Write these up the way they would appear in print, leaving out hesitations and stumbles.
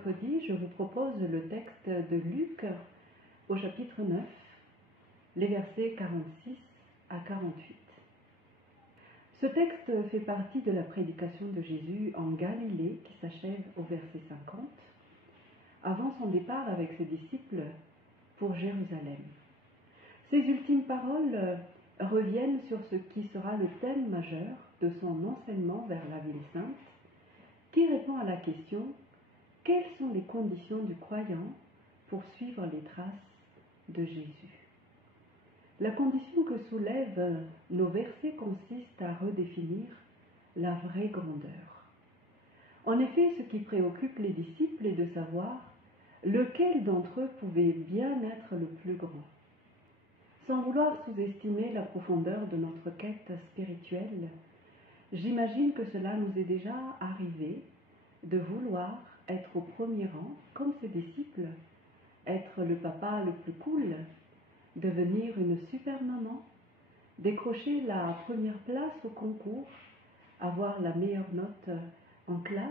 mercredi, je vous propose le texte de Luc au chapitre 9, les versets 46 à 48. Ce texte fait partie de la prédication de Jésus en Galilée qui s'achève au verset 50, avant son départ avec ses disciples pour Jérusalem. Ces ultimes paroles reviennent sur ce qui sera le thème majeur de son enseignement vers la ville sainte, qui répond à la question « Quelles sont les conditions du croyant pour suivre les traces de Jésus ?» La condition que soulèvent nos versets consiste à redéfinir la vraie grandeur. En effet, ce qui préoccupe les disciples est de savoir lequel d'entre eux pouvait bien être le plus grand. Sans vouloir sous-estimer la profondeur de notre quête spirituelle, j'imagine que cela nous est déjà arrivé de vouloir être au premier rang, comme ses disciples, être le papa le plus cool, devenir une super maman, décrocher la première place au concours, avoir la meilleure note en classe,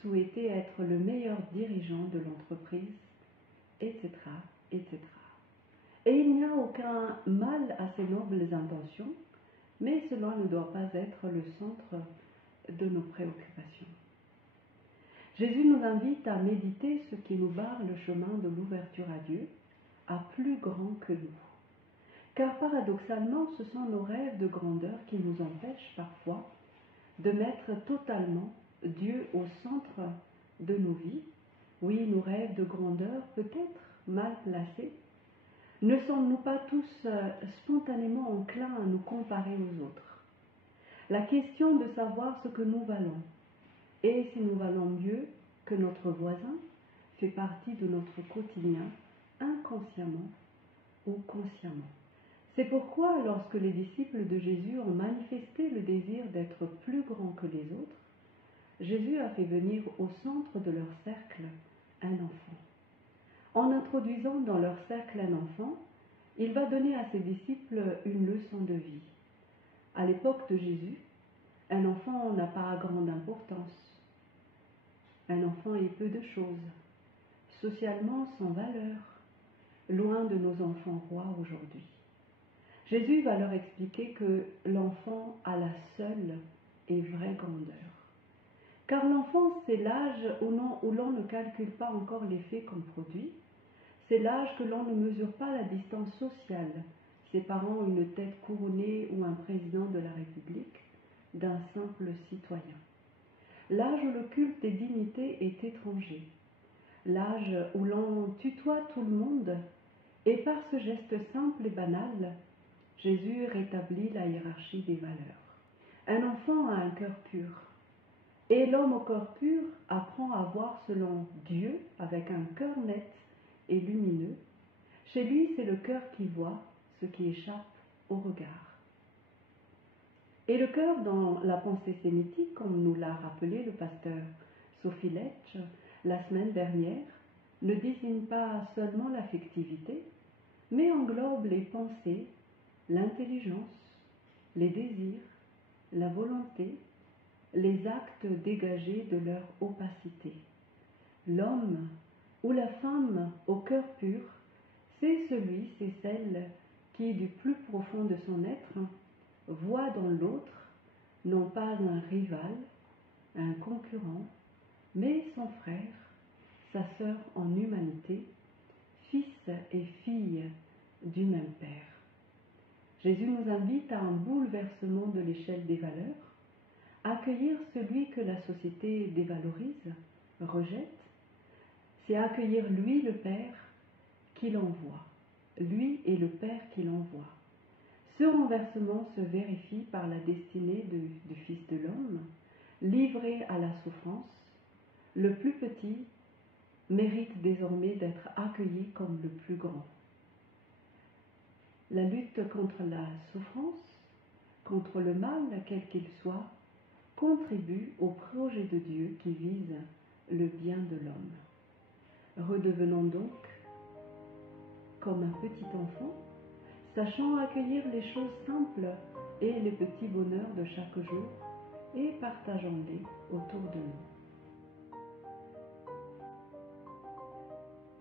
souhaiter être le meilleur dirigeant de l'entreprise, etc., etc. Et il n'y a aucun mal à ces nobles intentions, mais cela ne doit pas être le centre de nos préoccupations. Jésus nous invite à méditer ce qui nous barre le chemin de l'ouverture à Dieu, à plus grand que nous. Car paradoxalement, ce sont nos rêves de grandeur qui nous empêchent parfois de mettre totalement Dieu au centre de nos vies. Oui, nos rêves de grandeur, peut-être mal placés. Ne sommes-nous pas tous spontanément enclins à nous comparer aux autres? La question de savoir ce que nous valons et si nous valons mieux que notre voisin fait partie de notre quotidien, inconsciemment ou consciemment. C'est pourquoi, lorsque les disciples de Jésus ont manifesté le désir d'être plus grands que les autres, Jésus a fait venir au centre de leur cercle un enfant. En introduisant dans leur cercle un enfant, il va donner à ses disciples une leçon de vie. À l'époque de Jésus, un enfant n'a pas grande importance. Un enfant est peu de choses, socialement sans valeur, loin de nos enfants rois aujourd'hui. Jésus va leur expliquer que l'enfant a la seule et vraie grandeur. Car l'enfance, c'est l'âge où l'on ne calcule pas encore les faits comme produits. C'est l'âge que l'on ne mesure pas la distance sociale, séparant une tête couronnée ou un président de la République d'un simple citoyen. L'âge où le culte des dignités est étranger. L'âge où l'on tutoie tout le monde, et par ce geste simple et banal, Jésus rétablit la hiérarchie des valeurs. Un enfant a un cœur pur, et l'homme au cœur pur apprend à voir selon Dieu avec un cœur net et lumineux. Chez lui, c'est le cœur qui voit ce qui échappe au regard. Et le cœur, dans la pensée sémitique, comme nous l'a rappelé le pasteur Sophie Letch la semaine dernière, ne désigne pas seulement l'affectivité, mais englobe les pensées, l'intelligence, les désirs, la volonté, les actes dégagés de leur opacité. L'homme ou la femme au cœur pur, c'est celle qui, du plus profond de son être, voit dans l'autre non pas un rival, un concurrent, mais son frère, sa sœur en humanité, fils et fille du même Père. Jésus nous invite à un bouleversement de l'échelle des valeurs, à accueillir celui que la société dévalorise, rejette, c'est accueillir lui le Père qui l'envoie, lui et le Père qui l'envoie. Ce renversement se vérifie par la destinée du Fils de l'homme, livré à la souffrance. Le plus petit mérite désormais d'être accueilli comme le plus grand. La lutte contre la souffrance, contre le mal, quel qu'il soit, contribue au projet de Dieu qui vise le bien de l'homme. Redevenons donc comme un petit enfant, sachant accueillir les choses simples et les petits bonheurs de chaque jour et partageons-les autour de nous.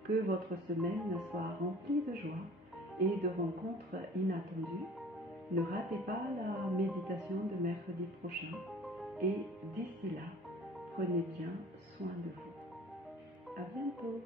Que votre semaine soit remplie de joie et de rencontres inattendues. Ne ratez pas la méditation de mercredi prochain et d'ici là, prenez bien soin de vous. À bientôt.